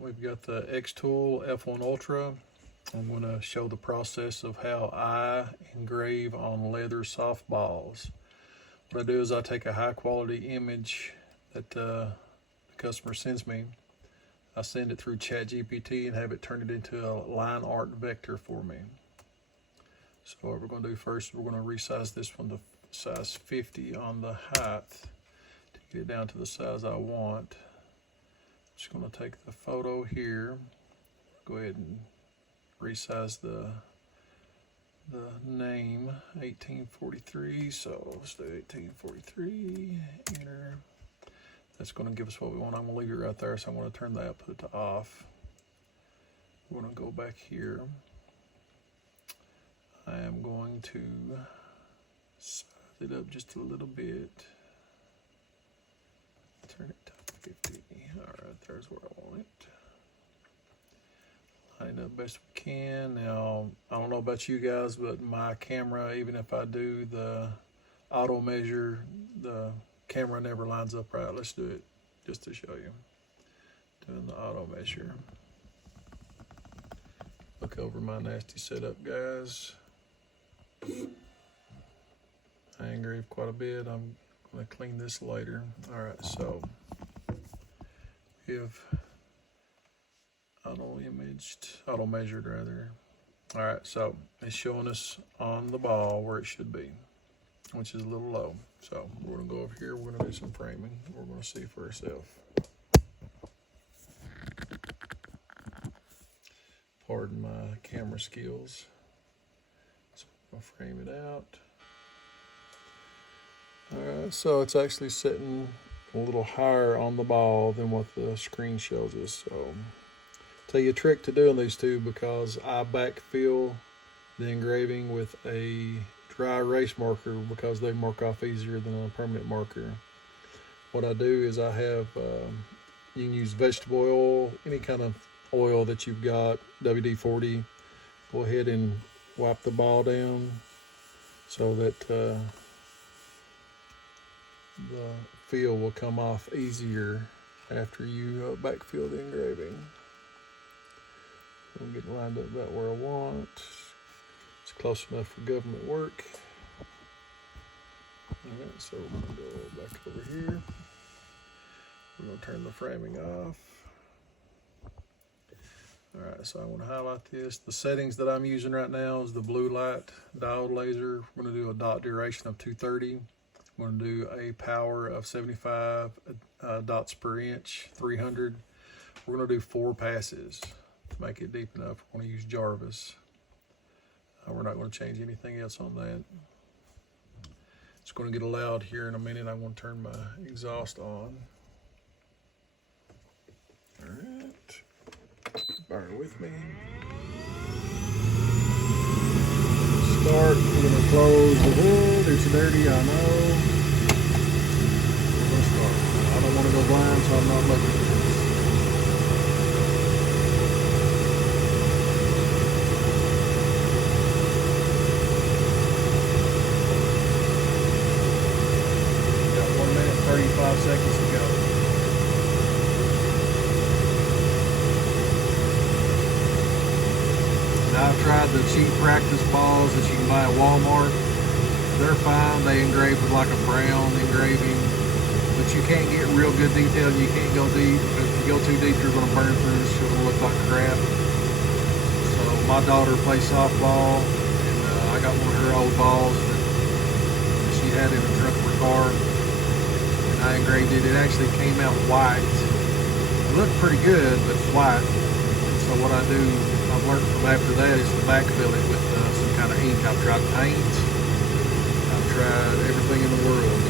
we've got the X Tool F1 Ultra. I'm going to show the process of how I engrave on leather soft balls. What I do is I take a high quality image that the customer sends me. I send it through ChatGPT and have it turn it into a line art vector for me. So what we're going to do first, we're going to resize this one to size 50 on the height to get it down to the size I want. Just going to take the photo here, go ahead and resize the name 1843. So let's do 1843, enter. That's going to give us what we want. I'm going to leave it right there, so I'm going to turn the output to off. We're going to go back here. I am going to size it up just a little bit. Turn it to 50. Alright, there's where I want it. Line it up best we can. Now, I don't know about you guys, but my camera, even if I do the auto measure, the camera never lines up right. Let's do it just to show you. Doing the auto measure. Look over my nasty setup, guys. I engraved quite a bit. I'm going to clean this later. All right, so we have auto measured rather. All right, so it's showing us on the ball where it should be, which is a little low. So we're going to go over here, we're going to do some framing. We're going to see for ourselves. Pardon my camera skills. So I'm going to frame it out. Alright, so it's actually sitting a little higher on the ball than what the screen shows us. So I'll tell you a trick to doing these two, because I backfill the engraving with a dry erase marker because they mark off easier than a permanent marker. What I do is I have, you can use vegetable oil, any kind of oil that you've got, WD-40. Go ahead and wipe the ball down so that the feel will come off easier after you backfill the engraving. We'll get lined up about where I want. It's close enough for government work. Alright, so we're going to go back over here. We're going to turn the framing off. Alright, so I want to highlight this. The settings that I'm using right now is the blue light diode laser. We're going to do a dot duration of 230. We're going to do a power of 75 dots per inch, 300. We're going to do 4 passes to make it deep enough. We're going to use Jarvis. We're not going to change anything else on that. It's going to get loud here in a minute. I'm going to turn my exhaust on. All right. Bear with me. Start. We're going to close the hood. It's dirty, I know. We're going to start. I don't want to go blind, so I'm not looking at this. Got 1 minute, 35 seconds to go. I've tried the cheap practice balls that you can buy at Walmart. They're fine. They engrave with like a brown engraving, but you can't get real good detail. You can't go deep. If you go too deep, you're going to burn through. It's going to look like crap. So my daughter plays softball, and I got one of her old balls that she had in the trunk of her car, and I engraved it. It actually came out white. It looked pretty good, but it's white. So what I do, I've learned from after that, is to backfill it with some kind of ink. I've tried paint. I've tried everything in the world.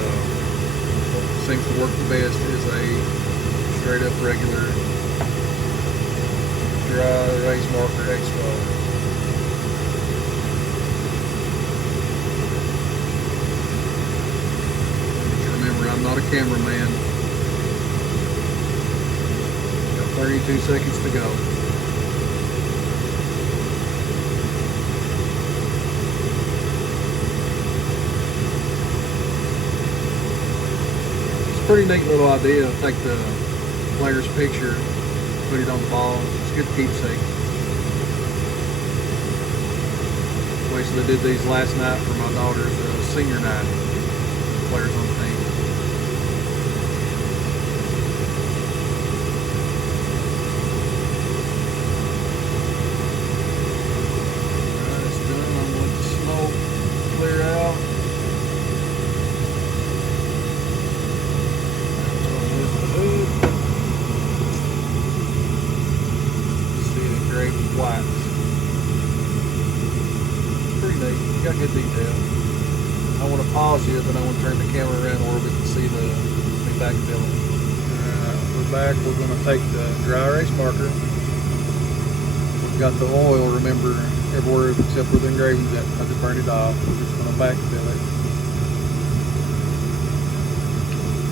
What seems to work the best is a straight up regular dry erase marker expo. Remember, I'm not a cameraman. Got 32 seconds to go. Pretty neat little idea to take the player's picture put it on the ball. It's good keepsake. Actually, I did these last night for my daughter's senior night. Players on the team. Alright, it's done. I'm going to let the smoke clear out. See it engraved with whites. Pretty neat. Got good detail. I want to pause you, then I want to turn the camera around where we can see the back filling. We're back. We're going to take the dry erase marker. We've got the oil, remember, everywhere except where the engraving's at. I had to burn it off. We're just going to backfill it.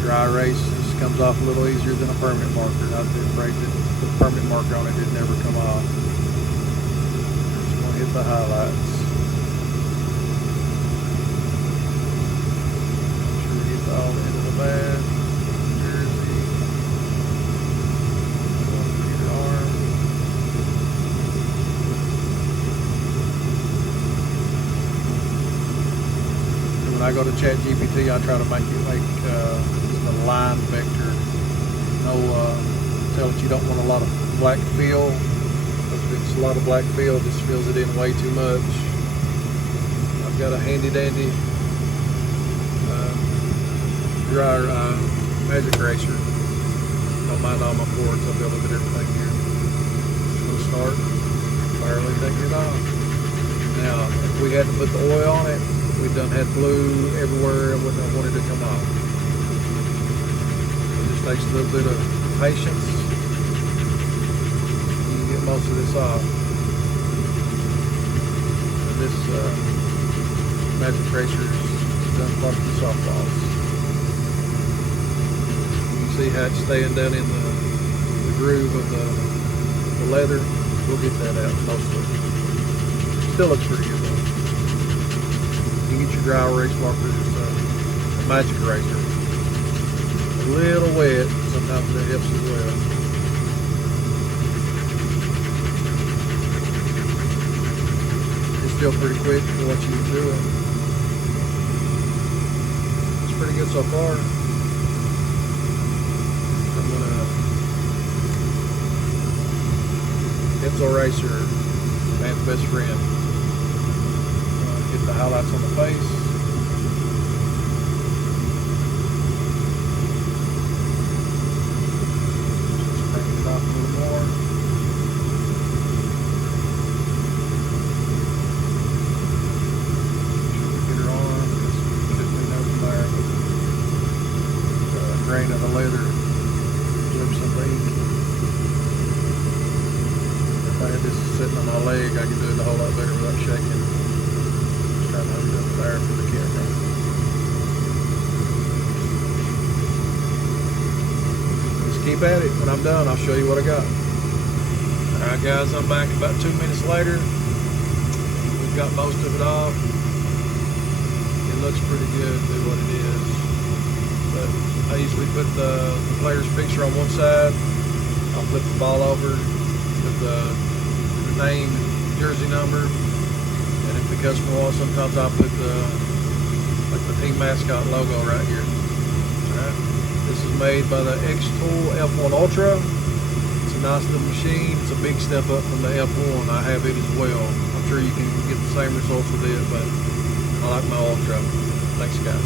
Dry erase just comes off a little easier than a permanent marker. I'd be afraid that the permanent marker on it did never come off. Just going to hit the highlights. All into the bag, jersey, your arm. And when I go to ChatGPT, I try to make it like a line vector. Tell it you don't want a lot of black fill, because if it's a lot of black fill, it just fills it in way too much. I've got a handy dandy dry magic eraser. Don't mind all my cords, I'll be able to get everything here. Just going to start barely taking it off. Now, if we had to put the oil on it, we done had glue everywhere and wouldn't have wanted to come off. It just takes a little bit of patience. You can get most of this off. And this magic eraser is done quite a few softballs. See how it's staying down in the groove of the leather. We'll get that out mostly. Still looks pretty good though. You get your dry erase marker, just a magic eraser. A little wet, sometimes that helps as well. It's still pretty quick for what you're doing. It's pretty good so far. Pencil eraser, man's best friend. Get the highlights on the face. Just bring it off a little more. Get her on, because should be no fire. The grain of the leather absorbs some ink. If I had this sitting on my leg, I could do it a whole lot better without shaking. Just trying to hold it up there for the camera. Just keep at it. When I'm done, I'll show you what I got. Alright guys, I'm back about 2 minutes later. We've got most of it off. It looks pretty good, do what it is. But I usually put the player's picture on one side. I'll flip the ball over. The name, jersey number, and if the customer wants, sometimes I'll put like the team mascot logo right here. Alright, this is made by the X-Tool F1 Ultra. It's a nice little machine. It's a big step up from the F1. I have it as well. I'm sure you can get the same results with it, but I like my Ultra. Thanks guys.